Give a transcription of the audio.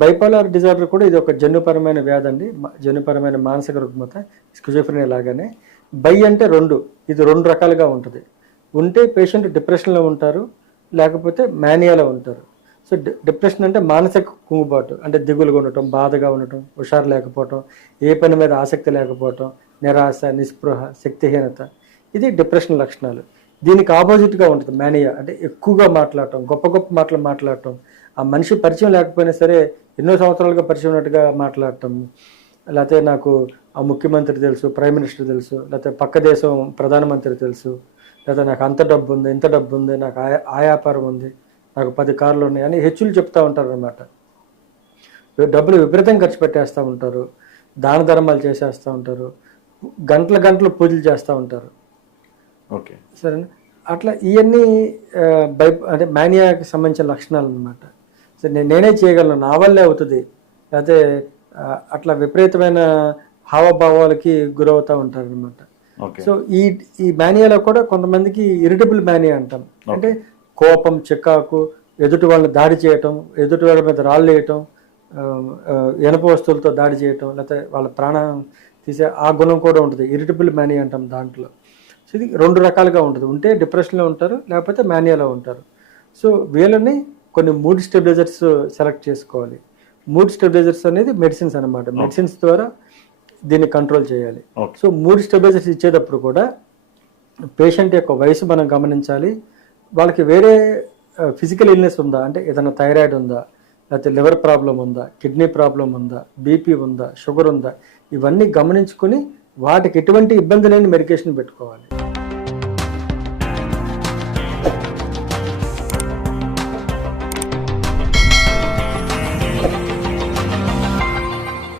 Bipolar disorder కూడా ఇది ఒక జన్యుపరమైన వ్యాధి అండి, జన్యుపరమైన మానసిక రుగ్మత, స్కిజోఫ్రెనియా లాగానే. బై అంటే 2, ఇది 2 రకాలుగా ఉంటుంది. ఉంటే పేషెంట్ డిప్రెషన్లో ఉంటారు, లేకపోతే మేనియాలో ఉంటారు. సో డిప్రెషన్ అంటే మానసిక కుంగుబాటు, అంటే దిగులుగా ఉండటం, బాధగా ఉండటం, హుషారు లేకపోవటం, ఏ పని మీద ఆసక్తి లేకపోవటం, నిరాశ, నిస్పృహ, శక్తిహీనత, ఇది డిప్రెషన్ లక్షణాలు. దీనికి ఆపోజిట్గా ఉంటుంది మేనియా, అంటే ఎక్కువగా మాట్లాడటం, గొప్ప గొప్ప మాటలు మాట్లాడటం, ఆ మనిషి పరిచయం లేకపోయినా సరే ఎన్నో సంవత్సరాలుగా పరిచయం ఉన్నట్టుగా మాట్లాడటం, లేకపోతే నాకు ఆ ముఖ్యమంత్రి తెలుసు, ప్రైమ్ మినిస్టర్ తెలుసు, లేకపోతే పక్క దేశం ప్రధానమంత్రి తెలుసు, లేకపోతే నాకు అంత డబ్బు ఉంది, ఇంత డబ్బు ఉంది, నాకు ఆ వ్యాపారం ఉంది, నాకు 10 కార్లు ఉన్నాయి అని హెచ్చులు చెప్తూ ఉంటారు అన్నమాట. డబ్బులు విపరీతంగా ఖర్చు పెట్టేస్తూ ఉంటారు, దాన ధర్మాలు చేసేస్తూ ఉంటారు, గంటలు పూజలు చేస్తూ ఉంటారు. ఓకే, సరేనా? అట్లా ఇవన్నీ అంటే మేనియాకి సంబంధించిన లక్షణాలు అన్నమాట. సో నేనే చేయగలను, నా వల్లే అవుతుంది, లేకపోతే అట్లా విపరీతమైన హావభావాలకి గురవుతూ ఉంటారు అనమాట. సో ఈ మేనియాలో కూడా కొంతమందికి ఇరిటబుల్ మేనియా అంటాం, అంటే కోపం, చికాకు, ఎదుటి వాళ్ళని దాడి చేయటం, ఎదుటి వాళ్ళ మీద రాళ్ళు వేయటం, ఇనప వస్తువులతో దాడి చేయటం, లేకపోతే వాళ్ళ ప్రాణం తీసే ఆ గుణం కూడా ఉంటుంది, ఇరిటబుల్ మేనియా అంటాం దాంట్లో. సో ఇది 2 రకాలుగా ఉంటుంది, ఉంటే డిప్రెషన్లో ఉంటారు, లేకపోతే మేనియాలో ఉంటారు. సో వీళ్ళని కొన్ని మూడ్ స్టెబిలైజర్స్ సెలెక్ట్ చేసుకోవాలి. మూడ్ స్టెబిలైజర్స్ అనేది మెడిసిన్స్ అనమాట, మెడిసిన్స్ ద్వారా దీన్ని కంట్రోల్ చేయాలి. సో మూడ్ స్టెబిలైజర్స్ ఇచ్చేటప్పుడు కూడా పేషెంట్ యొక్క వయసు మనం గమనించాలి, వాళ్ళకి వేరే ఫిజికల్ ఇల్నెస్ ఉందా, అంటే ఏదైనా థైరాయిడ్ ఉందా, లేకపోతే లివర్ ప్రాబ్లం ఉందా, కిడ్నీ ప్రాబ్లం ఉందా, బీపీ ఉందా, షుగర్ ఉందా, ఇవన్నీ గమనించుకొని వాటికి ఎటువంటి ఇబ్బంది లేని మెడికేషన్ పెట్టుకోవాలి.